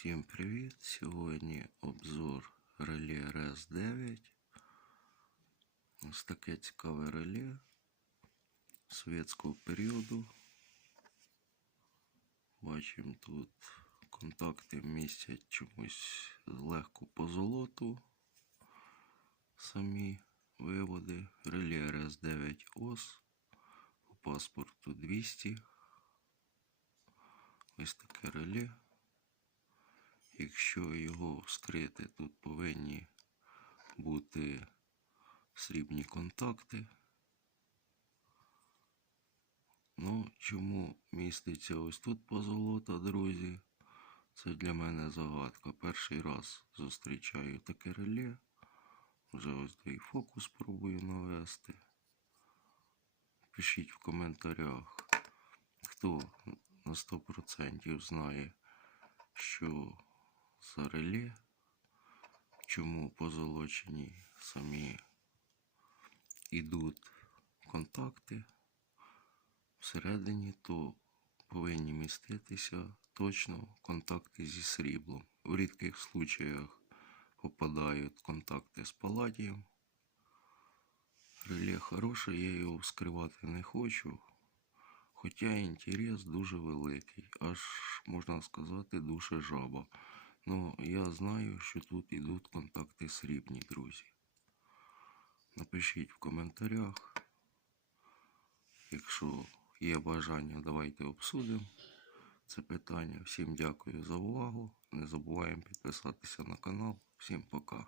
Всім привіт! Сьогодні обзор реле РС9. Ось таке цікаве реле совєтського періоду. Бачимо тут контакти містять чомусь легко по золоту. Самі виводи. Реле РС9 ОС. По паспорту 200. Ось таке реле. Якщо його вскрити, тут повинні бути срібні контакти. Ну, чому міститься ось тут позолота, друзі? Це для мене загадка. Перший раз зустрічаю таке реле. Вже ось двій фокус пробую навести. Пишіть в коментарях, хто на 100% знає, що за реле, чому позолочені самі йдуть контакти. Всередині то повинні міститися точно контакти зі сріблом. В рідких случаях попадають контакти з паладієм. Реле хороше, я його вскривати не хочу. Хоча інтерес дуже великий, аж можна сказати, душе жаба. Ну, я знаю, що тут йдуть контакти срібні, друзі. Напишіть в коментарях. Якщо є бажання, давайте обсудимо це питання. Всім дякую за увагу. Не забуваємо підписатися на канал. Всім пока.